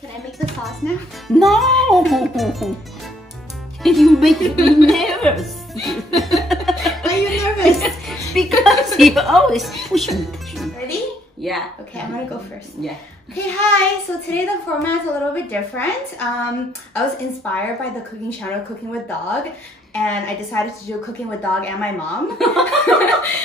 Can I make the sauce now? No! You make me nervous. Why are you nervous? Because you always push me. Ready? Yeah. Okay, I'm gonna go first. Yeah. Okay, hi. So today the format's a little bit different. I was inspired by the cooking channel Cooking with Dog, and I decided to do Cooking with Dog and my mom.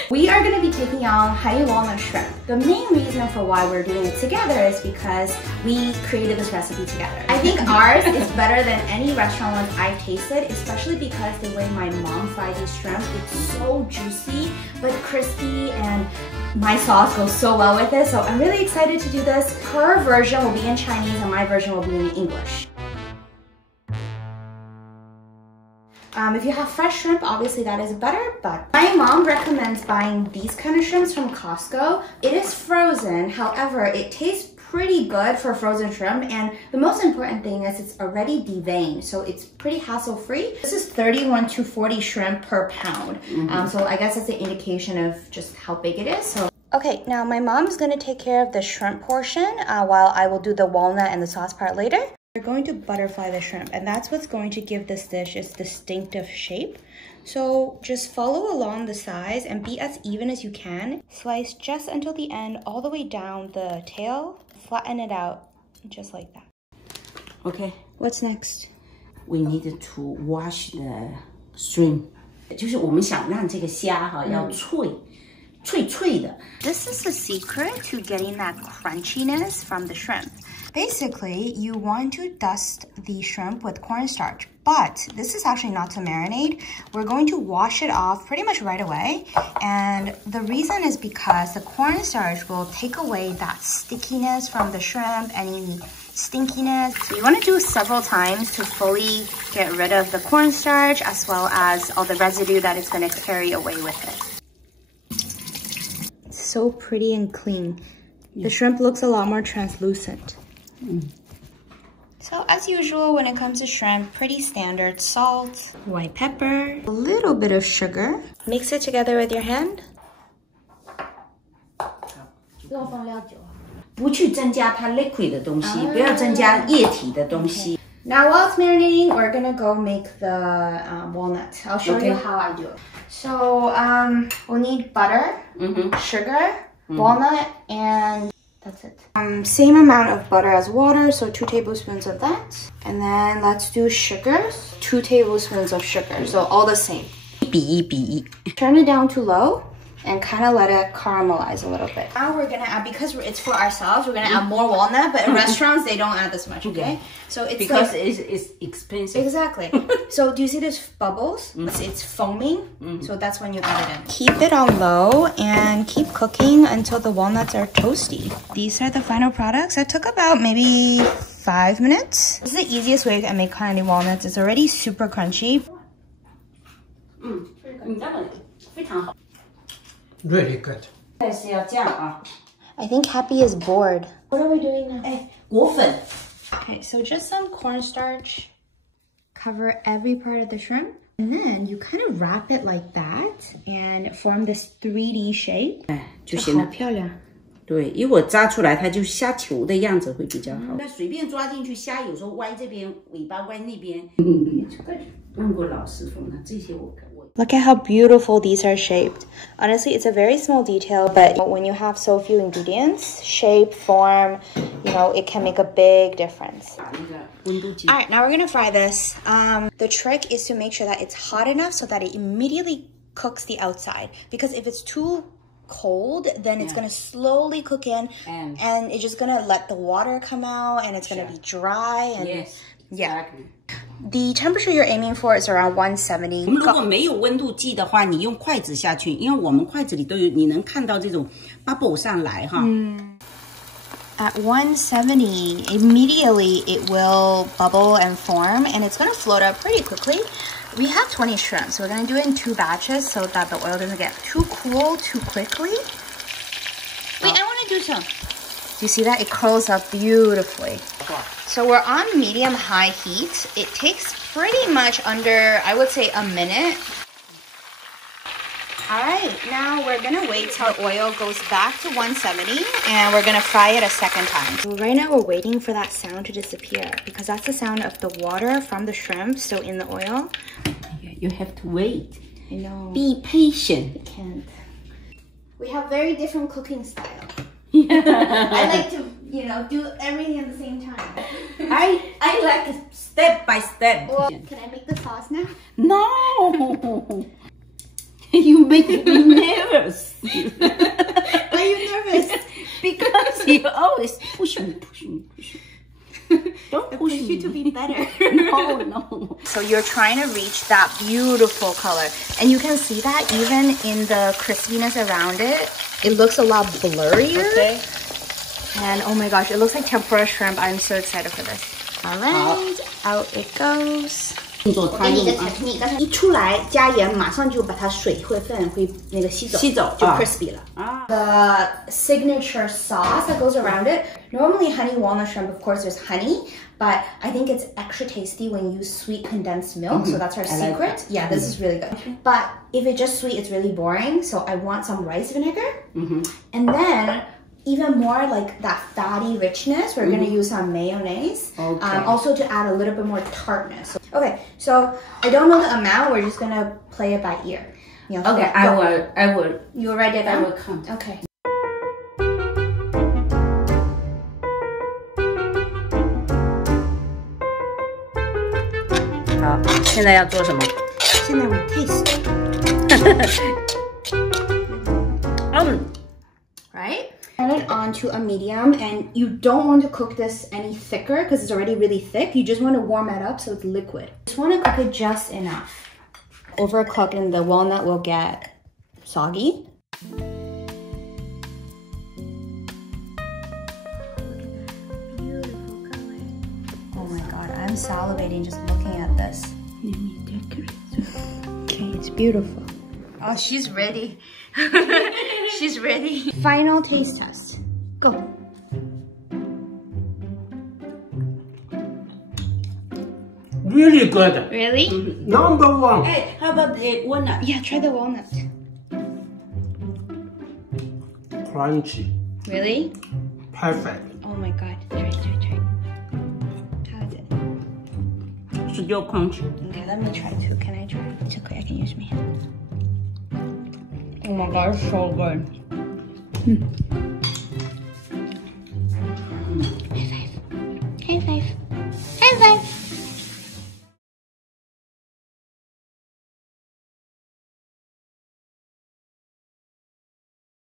We are going to be taking on honey walnut shrimp. The main reason for why we're doing it together is because we created this recipe together. I think ours is better than any restaurant ones I've tasted, especially because the way my mom fried these shrimp, it's so juicy but crispy, and my sauce goes so well with it. So I'm really excited to do this. Her version will be in Chinese and my version will be in English. If you have fresh shrimp, obviously that is better, but my mom recommends buying these kind of shrimps from Costco. It is frozen, however, it tastes pretty good for frozen shrimp, and the most important thing is it's already deveined, so it's pretty hassle-free. This is 31 to 40 shrimp per pound, so I guess that's an indication of just how big it is. So. Okay, now my mom's gonna take care of the shrimp portion while I will do the walnut and the sauce part later. We're going to butterfly the shrimp, and that's what's going to give this dish its distinctive shape. So just follow along the sides and be as even as you can. Slice just until the end, all the way down the tail. Flatten it out, just like that. Okay. What's next? We need to wash the shrimp. 就是我们想让这个虾哈要脆的。This is the secret to getting that crunchiness from the shrimp. Basically, you want to dust the shrimp with cornstarch, but this is actually not to marinate. We're going to wash it off pretty much right away. And the reason is because the cornstarch will take away that stickiness from the shrimp, any stinkiness. So you want to do several times to fully get rid of the cornstarch as well as all the residue that it's going to carry away with it. So pretty and clean. The shrimp looks a lot more translucent. So as usual, when it comes to shrimp, pretty standard: salt, white pepper, a little bit of sugar. Mix it together with your hand. 不去增加它 liquid 的东西，不要增加液体的东西。 Now while it's marinating, we're gonna go make the walnut. I'll show you how I do it. So we'll need butter, sugar, walnut, and that's it. Same amount of butter as water, so 2 tablespoons of that. And then let's do sugars, 2 tablespoons of sugar, so all the same. 比一比一。 Turn it down to low and kind of let it caramelize a little bit. Now we're gonna add, because it's for ourselves, we're gonna add more walnut, but in restaurants they don't add this much, okay? So it's because like, it's expensive. Exactly. So do you see this bubbles? It's foaming, so that's when you add it in. Keep it on low and keep cooking until the walnuts are toasty. These are the final products. It took about maybe 5 minutes. This is the easiest way to make candied walnuts. It's already super crunchy. Really good. I think Happy is bored. What are we doing now? 果粉。 Okay, so just some cornstarch. Cover every part of the shrimp. And then you kind of wrap it like that and form this 3D shape. 就行了。好漂亮。对，一会儿扎出来，它就虾球的样子会比较好。那随便抓进去，虾有时候歪这边，尾巴歪那边。问过老师傅呢，这些我。 Look at how beautiful these are shaped. Honestly, it's a very small detail, but when you have so few ingredients, shape, form, you know, it can make a big difference. All right, now we're gonna fry this. The trick is to make sure that it's hot enough so that it immediately cooks the outside. Because if it's too cold, then it's gonna slowly cook in, and it's just gonna let the water come out, and it's gonna be dry. And yeah. The temperature you're aiming for is around 170. 我们如果没有温度计的话，你用筷子下去，因为我们筷子里都有，你能看到这种 bubble 上来哈。At 170, immediately it will bubble and form, and it's gonna float up pretty quickly. We have 20 shrimp, so we're gonna do it in 2 batches so that the oil doesn't get too cool too quickly. Wait, I wanna do some. Do you see that? It curls up beautifully. So we're on medium-high heat. It takes pretty much under, I would say, a minute. All right, now we're gonna wait till oil goes back to 170 and we're gonna fry it a second time. So right now we're waiting for that sound to disappear because that's the sound of the water from the shrimp still in the oil. You have to wait. I know. Be patient. I can't. We have very different cooking style. I like to, you know, do everything at the same time. I like it step by step. Well, can I make the sauce now? No. You make me nervous. Why are you nervous? Because you always push me. Don't push me. You to be better. No. So you're trying to reach that beautiful color. And you can see that even in the crispiness around it. It looks a lot blurrier. Okay. And oh my gosh, it looks like tempura shrimp. I'm so excited for this. All right, out it goes. 我给你一个 technique， 但是一出来加盐，马上就把它水分会那个吸走，就 crispy 了。The signature sauce that goes around it. Normally, honey walnut shrimp, of course, there's honey, but I think it's extra tasty when you use sweet condensed milk. So that's our secret. Like yeah, this is really good. But if it's just sweet, it's really boring. So I want some rice vinegar, and then. Even more like that fatty richness, we're gonna use some mayonnaise. Also to add a little bit more tartness. Okay, so I don't know the amount. We're just gonna play it by ear. You know, okay, I will. You write it down? I will count. Okay. 好，现在要做什么？现在 we taste. Right? Turn it on to a medium, and you don't want to cook this any thicker because it's already really thick. You just want to warm it up so it's liquid. Just want to cook it just enough. Overcooked and the walnut will get soggy. Look at that beautiful color. Oh my god, I'm salivating just looking at this. Okay, it's beautiful. Oh, she's ready. She's ready. Final taste test. Go. Really good. Really? Number one. Hey, how about the walnut? Yeah, try the walnut. Crunchy. Really? Perfect. Oh my god. Try. How is it? Still crunchy. Okay, let me try too. Can I try? It's okay, I can use my hand. Oh my god, it's so good. High five. High five.